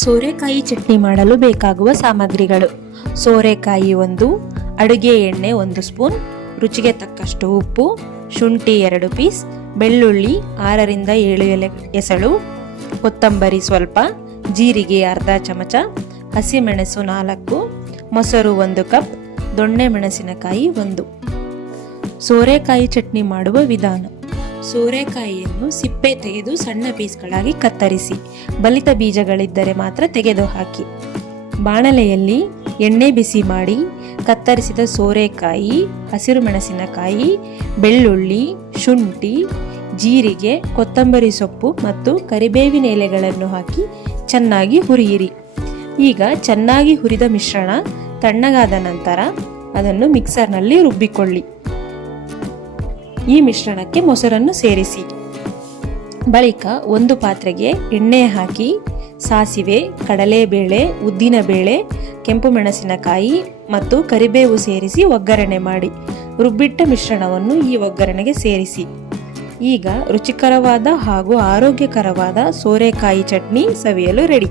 ಸೋರೆಕಾಯಿ ಚಟ್ನಿ ಮಾಡಲು ಬೇಕಾಗುವ ಸಾಮಗ್ರಿಗಳು: ಸೋರೆಕಾಯಿ 1, ಅಡುಗೆ ಎಣ್ಣೆ 1 ಸ್ಪೂನ್, ರುಚಿಗೆ ತಕ್ಕಷ್ಟು ಉಪ್ಪು, ಶುಂಠಿ 2 ಪೀಸ್, ಬೆಳ್ಳುಳ್ಳಿ 6 ರಿಂದ 7 ಎಸಳು, ಕೊತ್ತಂಬರಿ ಸ್ವಲ್ಪ, ಜೀರಿಗೆ ಅರ್ಧ ಚಮಚ, ಹಸಿಮೆಣಸು 4, ಮೊಸರು 1 ಕಪ್, ದೊಣ್ಣೆ ಮೆಣಸಿನಕಾಯಿ 1. ಸೋರೆಕಾಯಿ ಚಟ್ನಿ ಮಾಡುವ ವಿಧಾನ: ಸೋರೆಕಾಯಿಯನ್ನು ಸಿಪ್ಪೆ ತೆಗೆದು ಸಣ್ಣ ಪೀಸ್ಗಳಾಗಿ ಕತ್ತರಿಸಿ, ಬಲಿತ ಬೀಜಗಳಿದ್ದರೆ ಮಾತ್ರ ತೆಗೆದುಹಾಕಿ. ಬಾಣಲೆಯಲ್ಲಿ ಎಣ್ಣೆ ಬಿಸಿ ಮಾಡಿ ಕತ್ತರಿಸಿದ ಸೋರೆಕಾಯಿ, ಹಸಿರು ಮೆಣಸಿನಕಾಯಿ, ಬೆಳ್ಳುಳ್ಳಿ, ಶುಂಠಿ, ಜೀರಿಗೆ, ಕೊತ್ತಂಬರಿ ಸೊಪ್ಪು ಮತ್ತು ಕರಿಬೇವಿನ ಎಲೆಗಳನ್ನು ಹಾಕಿ ಚೆನ್ನಾಗಿ ಹುರಿಯಿರಿ. ಈಗ ಚೆನ್ನಾಗಿ ಹುರಿದ ಮಿಶ್ರಣ ತಣ್ಣಗಾದ ನಂತರ ಅದನ್ನು ಮಿಕ್ಸರ್ನಲ್ಲಿ ರುಬ್ಬಿಕೊಳ್ಳಿ. ಈ ಮಿಶ್ರಣಕ್ಕೆ ಮೊಸರನ್ನು ಸೇರಿಸಿ. ಬಳಿಕ ಒಂದು ಪಾತ್ರೆಗೆ ಎಣ್ಣೆ ಹಾಕಿ ಸಾಸಿವೆ, ಕಡಲೆಬೇಳೆ, ಉದ್ದಿನಬೇಳೆ, ಕೆಂಪು ಮೆಣಸಿನಕಾಯಿ ಮತ್ತು ಕರಿಬೇವು ಸೇರಿಸಿ ಒಗ್ಗರಣೆ ಮಾಡಿ ರುಬ್ಬಿಟ್ಟ ಮಿಶ್ರಣವನ್ನು ಈ ಒಗ್ಗರಣೆಗೆ ಸೇರಿಸಿ. ಈಗ ರುಚಿಕರವಾದ ಹಾಗೂ ಆರೋಗ್ಯಕರವಾದ ಸೋರೆಕಾಯಿ ಚಟ್ನಿ ಸವಿಯಲು ರೆಡಿ.